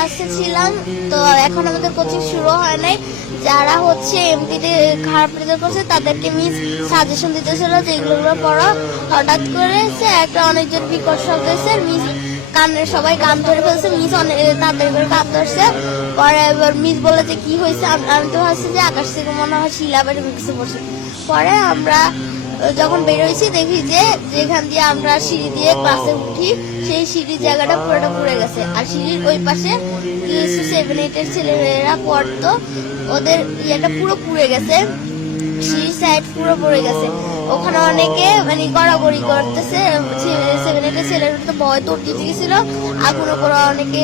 ক্লাসে ছিলাম তো এখন আমাদের কোচিং শুরু হয় নাই। যারা হচ্ছে এমপিতে খারাপ রেজাল্ট করছে, তাদেরকে মিস সাজেশন দিতেছিল যে এগুলো পড়ো। হঠাৎ করে সে একটা অনেকজন বিকট শব্দ এসে মিস কানের সবাই কান ধরে ফেলছে মিস অনেক তাড়াতাড়ি করে কান ধরছে। পরে এবার মিস বলে যে, কি হয়েছে? আমি আমি তো ভাবছি যে আকাশ থেকে মনে হয় শিলা বেড়ে কিছু পড়ছে পরে আমরা যখন বেরোইছি দেখি যে যেখান দিয়ে আমরা সিঁড়ি দিয়ে ক্লাসে উঠি, সেই সিঁড়ির জায়গাটা পুরোটা পুড়ে গেছে। আর সিঁড়ির ওই পাশে কিছু সেভেন এইটের ছেলেমেয়েরা পড়তো। ওদের ইয়েটা পুরো পুড়ে গেছে। সিঁড়ির সাইড পুরো পড়ে গেছে। ওখানে অনেকে মানে গড়াগড়ি করতেছে সেভেন এইটের ছেলেরা তো ভয় তোর দিতে গেছিল আগুনে করে অনেকে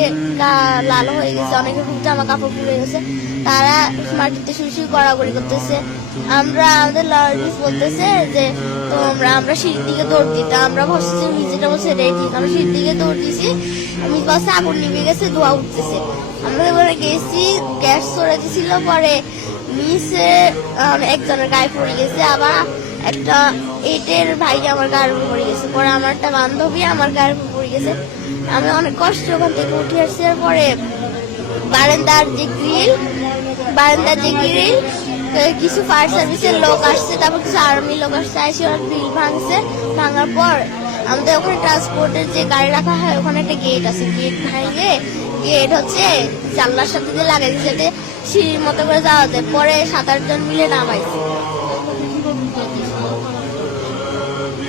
লাল হয়ে গেছে, অনেকে খুব জামা কাপড় পুড়ে গেছে, তারা মাটিতে শুয়ে শুয়ে গড়াগড়ি করতেছে। আমরা আমাদের লরিস বলতেছে যে, তোমরা, আমরা সিঁড়ির দিকে দৌড় দিতাম আমরা যে মিজিটা বসে রেডি আমরা সিঁড়ির দিকে দৌড় দিছি আমি বাসে আগুন নিভে গেছে, ধোয়া উঠতেছে। আমরা এবারে গেছি, গ্যাস সরে দিছিল পরে মিসে একজনের গায়ে পড়ে গেছে, আবার একটা এইটের ভাই আমার গায়ের উপর পড়ে গেছে। পরে আমার একটা বান্ধবী আমার গায়ের উপর পড়ে গেছে। আমি অনেক কষ্ট ওখান থেকে উঠে আসছি পরে বারান্দার যে গ্রিল বারান্দার যে গ্রিল কিছু ফায়ার সার্ভিসের লোক আসছে, তারপর কিছু আর্মি লোক আসছে এসে ওরা গ্রিল ভাঙছে। ভাঙার পর আমাদের ওখানে ট্রান্সপোর্টের যে গাড়ি রাখা হয়, ওখানে একটা গেট আছে। গেট ভাঙে গেট হচ্ছে জানলার সাথে দিয়ে লাগাই দিচ্ছে, যাতে সিঁড়ির মতো করে যাওয়া যায়। পরে সাত আটজন মিলে নামাইছে।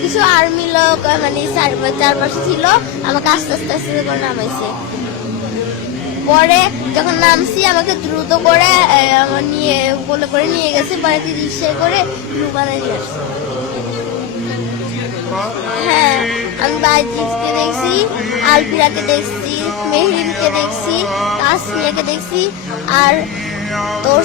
কিছু আর্মি লোক মানে চার- চারপাশে ছিল, আমাকে আস্তে আস্তে আস্তে করে নামাইছে। পরে যখন নামছি, আমাকে দ্রুত করে আমার নিয়ে, বলে করে নিয়ে গেছে পরে কি রিক্সায় করে রুমানে নিয়ে আসছে। হ্যাঁ আমি বাইজিৎকে দেখছি আলপিরাকে দেখছি মেহরিনকে দেখছি তাসমিয়াকে দেখছি, আর তোর